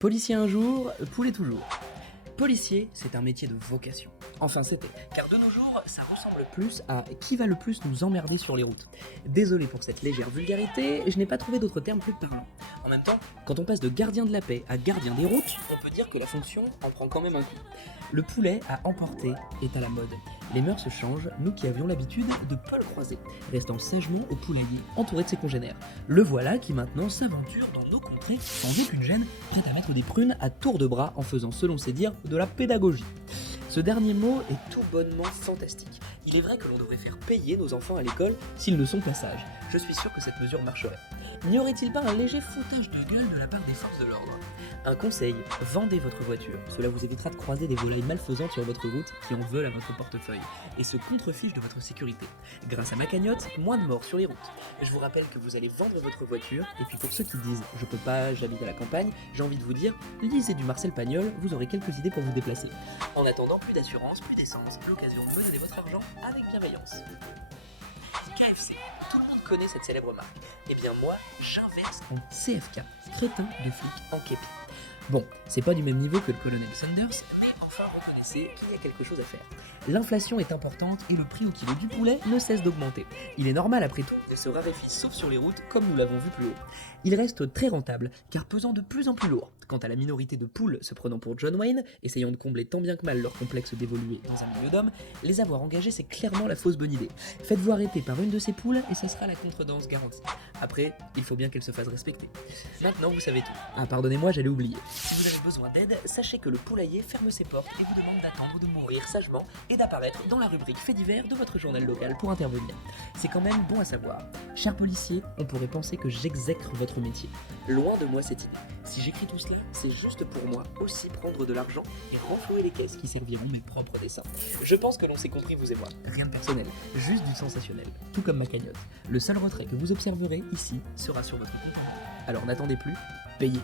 Policier un jour, poulet toujours. Policier, c'est un métier de vocation. Enfin c'était, car de nos jours, ça ressemble plus à qui va le plus nous emmerder sur les routes. Désolé pour cette légère vulgarité, je n'ai pas trouvé d'autre terme plus parlant. En même temps, quand on passe de gardien de la paix à gardien des routes, on peut dire que la fonction en prend quand même un coup. Le poulet à emporter est à la mode. Les mœurs se changent, nous qui avions l'habitude de pas le croiser, restant sagement au poulailler, entouré de ses congénères. Le voilà qui maintenant s'aventure dans nos contrées sans aucune gêne, prêt à mettre des prunes à tour de bras en faisant, selon ses dires, de la pédagogie. Ce dernier mot est tout bonnement fantastique. Il est vrai que l'on devrait faire payer nos enfants à l'école s'ils ne sont pas sages. Je suis sûr que cette mesure marcherait. N'y aurait-il pas un léger foutage de gueule de la part des forces de l'ordre? Un conseil, vendez votre voiture. Cela vous évitera de croiser des volailles malfaisantes sur votre route qui en veulent à votre portefeuille et se contrefichent de votre sécurité. Grâce à ma cagnotte, moins de morts sur les routes. Je vous rappelle que vous allez vendre votre voiture, et puis pour ceux qui disent « je peux pas, j'habite à la campagne », j'ai envie de vous dire « lisez du Marcel Pagnol, vous aurez quelques idées pour vous déplacer ». En attendant, plus d'assurance, plus d'essence, l'occasion de donner votre argent avec bienveillance. KFC, tout le monde connaît cette célèbre marque. Eh bien moi, j'inverse en CFK, crétin de flic en képi. Bon, c'est pas du même niveau que le colonel Sanders, mais enfin reconnaissez qu'il y a quelque chose à faire. L'inflation est importante et le prix au kilo du poulet ne cesse d'augmenter. Il est normal après tout qu'il se raréfie sauf sur les routes comme nous l'avons vu plus haut. Il reste très rentable car pesant de plus en plus lourd. Quant à la minorité de poules se prenant pour John Wayne, essayant de combler tant bien que mal leur complexe d'évoluer dans un milieu d'hommes, les avoir engagés c'est clairement la fausse bonne idée. Faites-vous arrêter par une de ces poules et ça sera la contredanse garantie. Après, il faut bien qu'elle se fasse respecter. Maintenant vous savez tout. Ah pardonnez-moi, j'allais oublier. Si vous avez besoin d'aide, sachez que le poulailler ferme ses portes et vous demande d'attendre de mourir sagement et d'apparaître dans la rubrique faits divers de votre journal local pour intervenir. C'est quand même bon à savoir. Cher policier, on pourrait penser que j'exècre votre métier. Loin de moi cette idée. Si j'écris tout cela, c'est juste pour moi aussi prendre de l'argent et renflouer les caisses qui serviront mes propres dessins. Je pense que l'on s'est compris vous et moi. Rien de personnel, juste du sensationnel. Tout comme ma cagnotte. Le seul retrait que vous observerez ici sera sur votre compte en banque. Alors n'attendez plus, payez.